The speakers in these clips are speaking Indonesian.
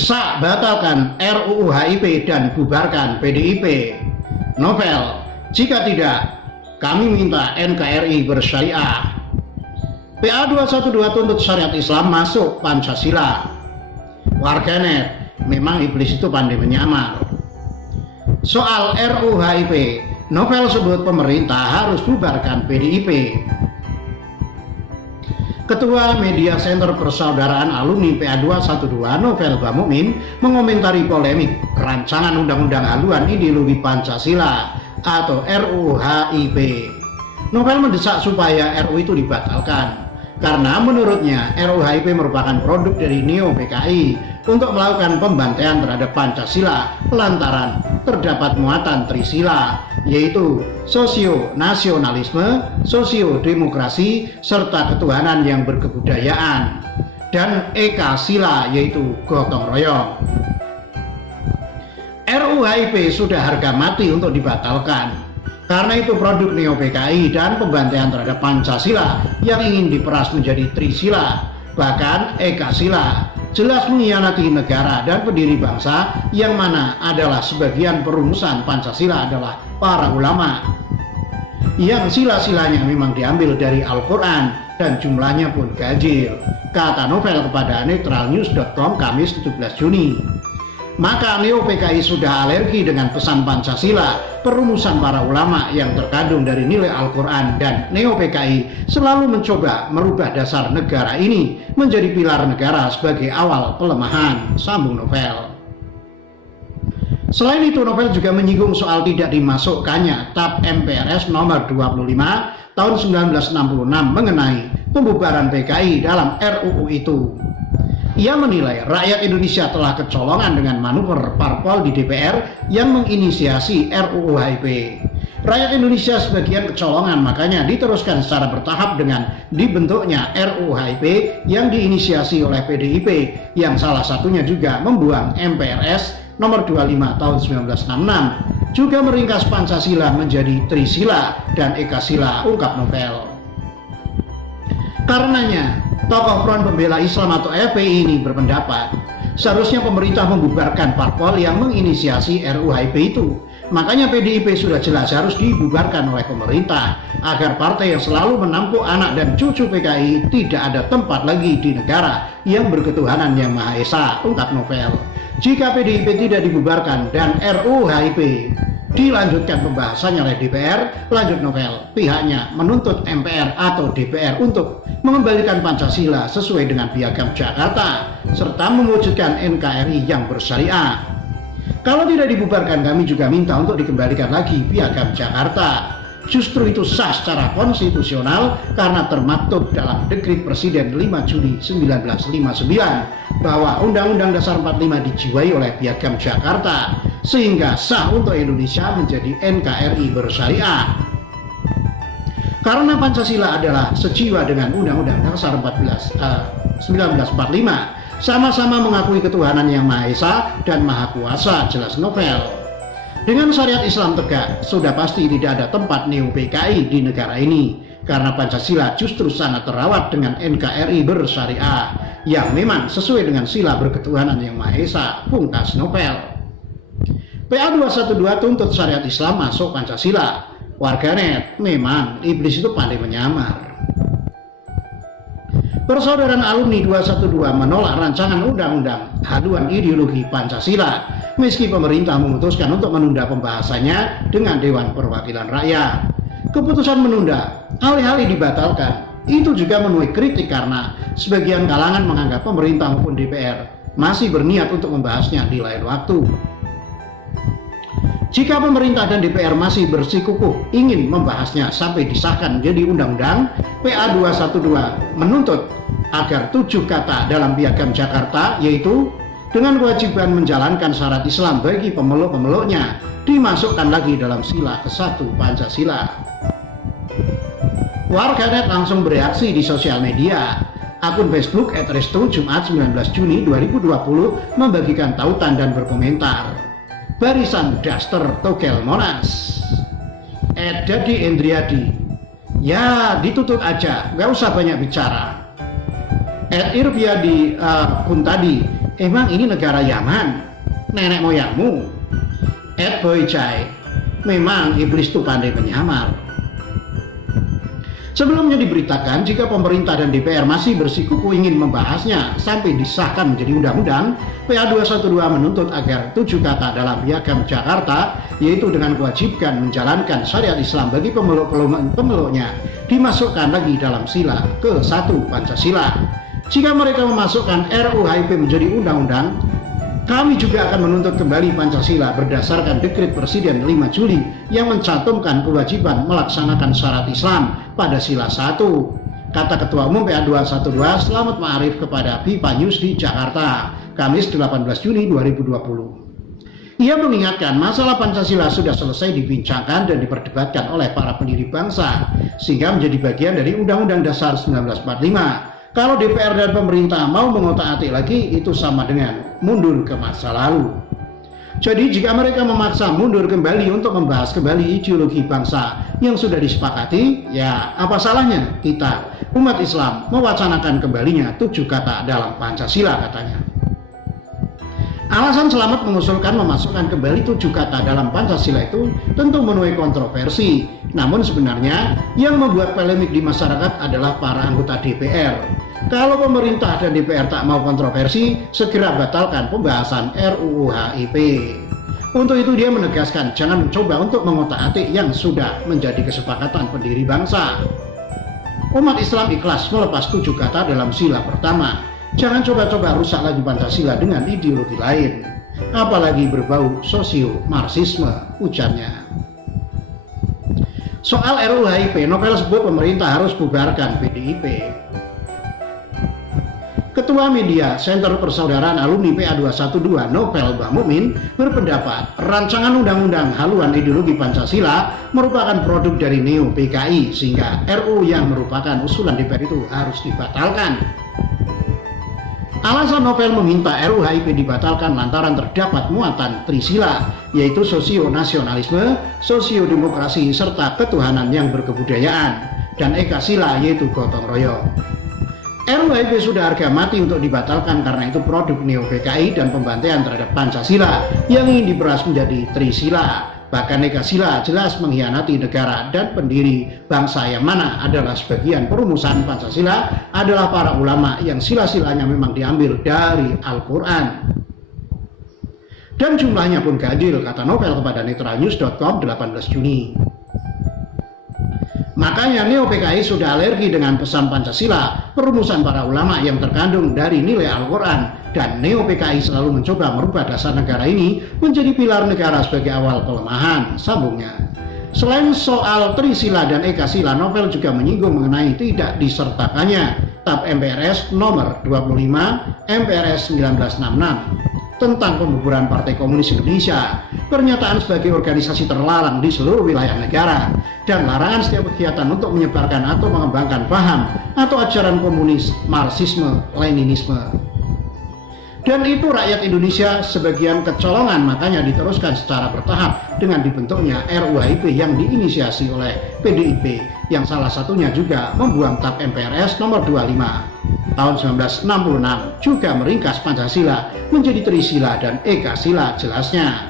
Desak batalkan RUU HIP dan bubarkan PDIP. Novel, jika tidak, kami minta NKRI bersyariah. PA 212 tuntut syariat Islam masuk Pancasila. Warganet, memang iblis itu pandai menyamar. Soal RUU HIP, Novel sebut pemerintah harus bubarkan PDIP. Ketua Media Center Persaudaraan Alumni PA 212 Novel Bamumin mengomentari polemik rancangan undang-undang haluan ideologi Pancasila atau RUU HIP. Novel mendesak supaya RUU itu dibatalkan karena menurutnya RUU HIP merupakan produk dari Neo PKI untuk melakukan pembantaian terhadap Pancasila lantaran terdapat muatan Trisila, yaitu sosio-nasionalisme, sosio-demokrasi, serta ketuhanan yang berkebudayaan, dan Eka Sila, yaitu gotong royong. RUU HIP sudah harga mati untuk dibatalkan karena itu produk Neo PKI dan pembantaian terhadap Pancasila yang ingin diperas menjadi Trisila, bahkan Eka Sila, jelas mengkhianati negara dan pendiri bangsa yang mana adalah sebagian perumusan Pancasila adalah para ulama yang sila-silanya memang diambil dari Al-Quran dan jumlahnya pun ganjil, kata Novel kepada netralnews.com Kamis 17 Juni. Maka Neo PKI sudah alergi dengan pesan Pancasila, perumusan para ulama yang terkandung dari nilai Al-Quran, dan Neo PKI selalu mencoba merubah dasar negara ini menjadi pilar negara sebagai awal pelemahan, sambung Novel. Selain itu, Novel juga menyinggung soal tidak dimasukkannya TAP MPRS nomor 25 tahun 1966 mengenai pembubaran PKI dalam RUU itu. Ia menilai rakyat Indonesia telah kecolongan dengan manuver parpol di DPR yang menginisiasi RUU HIP. Rakyat Indonesia sebagian kecolongan, makanya diteruskan secara bertahap dengan dibentuknya RUU HIP yang diinisiasi oleh PDIP, yang salah satunya juga membuang MPRS nomor 25 tahun 1966, juga meringkas Pancasila menjadi Trisila dan Eka Sila, ungkap Novel. Karenanya, tokoh Front Pembela Islam atau FPI ini berpendapat seharusnya pemerintah membubarkan parpol yang menginisiasi RUU HIP itu. Makanya PDIP sudah jelas harus dibubarkan oleh pemerintah agar partai yang selalu menampung anak dan cucu PKI tidak ada tempat lagi di negara yang berketuhanan yang Maha Esa, ungkap Novel. Jika PDIP tidak dibubarkan dan RUU HIP dilanjutkan pembahasannya oleh DPR, lanjut Novel, pihaknya menuntut MPR atau DPR untuk mengembalikan Pancasila sesuai dengan Piagam Jakarta serta mewujudkan NKRI yang bersyariah. Kalau tidak dibubarkan, kami juga minta untuk dikembalikan lagi Piagam Jakarta. Justru itu sah secara konstitusional karena termaktub dalam Dekrit Presiden 5 Juli 1959 bahwa Undang-Undang Dasar 45 dijiwai oleh Piagam Jakarta, sehingga sah untuk Indonesia menjadi NKRI bersyariah. Karena Pancasila adalah sejiwa dengan Undang-Undang Dasar 1945, sama-sama mengakui ketuhanan yang Maha Esa dan Maha Kuasa, jelas Novel. Dengan syariat Islam tegak, sudah pasti tidak ada tempat Neo PKI di negara ini, karena Pancasila justru sangat terawat dengan NKRI bersyariah yang memang sesuai dengan sila berketuhanan yang Maha Esa, pungkas Novel. PA 212 tuntut syariat Islam masuk Pancasila. Warganet, memang iblis itu pandai menyamar. Persaudaraan Alumni 212 menolak rancangan undang-undang haluan ideologi Pancasila meski pemerintah memutuskan untuk menunda pembahasannya dengan Dewan Perwakilan Rakyat. Keputusan menunda alih-alih dibatalkan itu juga menuai kritik karena sebagian kalangan menganggap pemerintah maupun DPR masih berniat untuk membahasnya di lain waktu. Jika pemerintah dan DPR masih bersikukuh ingin membahasnya sampai disahkan menjadi undang-undang, PA 212 menuntut agar 7 kata dalam Piagam Jakarta, yaitu dengan kewajiban menjalankan syarat Islam bagi pemeluk-pemeluknya, dimasukkan lagi dalam sila ke-1 Pancasila. Warganet langsung bereaksi di sosial media. Akun Facebook @restu Jumat 19 Juni 2020 membagikan tautan dan berkomentar. Barisan Daster Togel Monas, Dadi Endriadi, ya ditutup aja, nggak usah banyak bicara. Irbiadi Kuntadi, Emang ini negara Yaman? Nenek moyangmu? Boy Chai, memang iblis itu pandai menyamar. Sebelumnya diberitakan jika pemerintah dan DPR masih bersikukuh ingin membahasnya sampai disahkan menjadi undang-undang, PA 212 menuntut agar 7 kata dalam Piagam Jakarta, yaitu dengan kewajiban menjalankan syariat Islam bagi pemeluknya, dimasukkan lagi dalam sila ke-1 Pancasila. Jika mereka memasukkan RUHIP menjadi undang-undang, kami juga akan menuntut kembali Pancasila berdasarkan Dekret Presiden 5 Juli yang mencantumkan kewajiban melaksanakan syarat Islam pada sila 1, kata Ketua Umum PA 212 Slamet Ma'arif kepada Pipa News di Jakarta, Kamis 18 Juni 2020. Ia mengingatkan masalah Pancasila sudah selesai dibincangkan dan diperdebatkan oleh para pendiri bangsa, sehingga menjadi bagian dari Undang-Undang Dasar 1945. Kalau DPR dan pemerintah mau mengotak-atik lagi, itu sama dengan mundur ke masa lalu. Jadi jika mereka memaksa mundur kembali untuk membahas kembali ideologi bangsa yang sudah disepakati, ya apa salahnya kita umat Islam mewacanakan kembalinya 7 kata dalam Pancasila, katanya. Alasan Slamet mengusulkan memasukkan kembali 7 kata dalam Pancasila itu tentu menuai kontroversi. Namun sebenarnya yang membuat polemik di masyarakat adalah para anggota DPR. Kalau pemerintah dan DPR tak mau kontroversi, segera batalkan pembahasan RUU HIP. Untuk itu dia menegaskan jangan mencoba untuk mengotak-atik yang sudah menjadi kesepakatan pendiri bangsa. Umat Islam ikhlas melepas 7 kata dalam sila pertama. Jangan coba-coba rusak lagi Pancasila dengan ideologi lain, apalagi berbau sosio-marxisme, ujarnya. Soal RUU HIP, novel sebut pemerintah harus bubarkan PDIP. Ketua Media Center Persaudaraan Alumni PA 212 Novel Bamumin berpendapat rancangan undang-undang haluan ideologi Pancasila merupakan produk dari Neo PKI, sehingga RUU yang merupakan usulan DPR itu harus dibatalkan. Alasan Novel meminta RUU HIP dibatalkan lantaran terdapat muatan trisila, yaitu sosio-nasionalisme, sosio-demokrasi, serta ketuhanan yang berkebudayaan, dan ekasila yaitu gotong royong. RUU HIP sudah harga mati untuk dibatalkan karena itu produk Neo PKI dan pembantaian terhadap Pancasila yang ingin diperas menjadi trisila. Bahkan ekasila jelas mengkhianati negara dan pendiri bangsa, yang mana adalah sebagian perumusan Pancasila adalah para ulama yang sila-silanya memang diambil dari Al-Quran. Dan jumlahnya pun gak adil, kata Novel kepada netranews.com 18 Juni. Makanya Neo PKI sudah alergi dengan pesan Pancasila, perumusan para ulama yang terkandung dari nilai Al-Quran, dan Neo PKI selalu mencoba merubah dasar negara ini menjadi pilar negara sebagai awal pelemahan, sambungnya. Selain soal trisila dan ekasila, Novel juga menyinggung mengenai tidak disertakannya TAP MPRS nomor 25 MPRS 1966 tentang pembubaran Partai Komunis Indonesia, pernyataan sebagai organisasi terlarang di seluruh wilayah negara, dan larangan setiap kegiatan untuk menyebarkan atau mengembangkan paham atau ajaran komunis, marxisme, leninisme. Dan itu rakyat Indonesia sebagian kecolongan, makanya diteruskan secara bertahap dengan dibentuknya RUU HIP yang diinisiasi oleh PDIP, yang salah satunya juga membuang TAP MPRS nomor 25 tahun 1966, juga meringkas Pancasila menjadi trisila dan ekasila, jelasnya.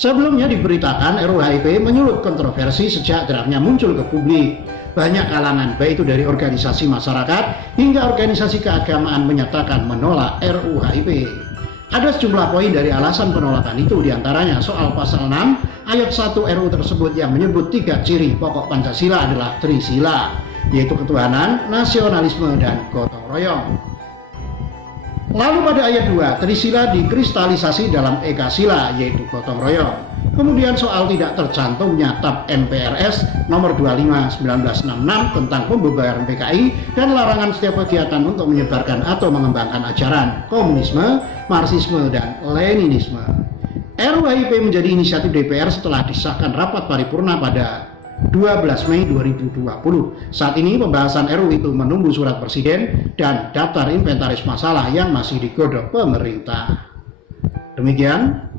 Sebelumnya diberitakan RUU HIP menyulut kontroversi sejak draftnya muncul ke publik. Banyak kalangan, baik itu dari organisasi masyarakat hingga organisasi keagamaan, menyatakan menolak RUU HIP. Ada sejumlah poin dari alasan penolakan itu, diantaranya soal pasal 6 ayat 1 RUU tersebut yang menyebut 3 ciri pokok Pancasila adalah trisila, yaitu ketuhanan, nasionalisme, dan gotong royong. Lalu pada ayat 2, trisila dikristalisasi dalam ekasila, yaitu gotong royong. Kemudian soal tidak tercantumnya TAP MPRS nomor 25 1966 tentang pembubaran PKI dan larangan setiap kegiatan untuk menyebarkan atau mengembangkan ajaran komunisme, marxisme, dan leninisme. RUU HIP menjadi inisiatif DPR setelah disahkan rapat paripurna pada 12 Mei 2020. Saat ini pembahasan RUU itu menunggu surat presiden dan daftar inventaris masalah yang masih digodok pemerintah. Demikian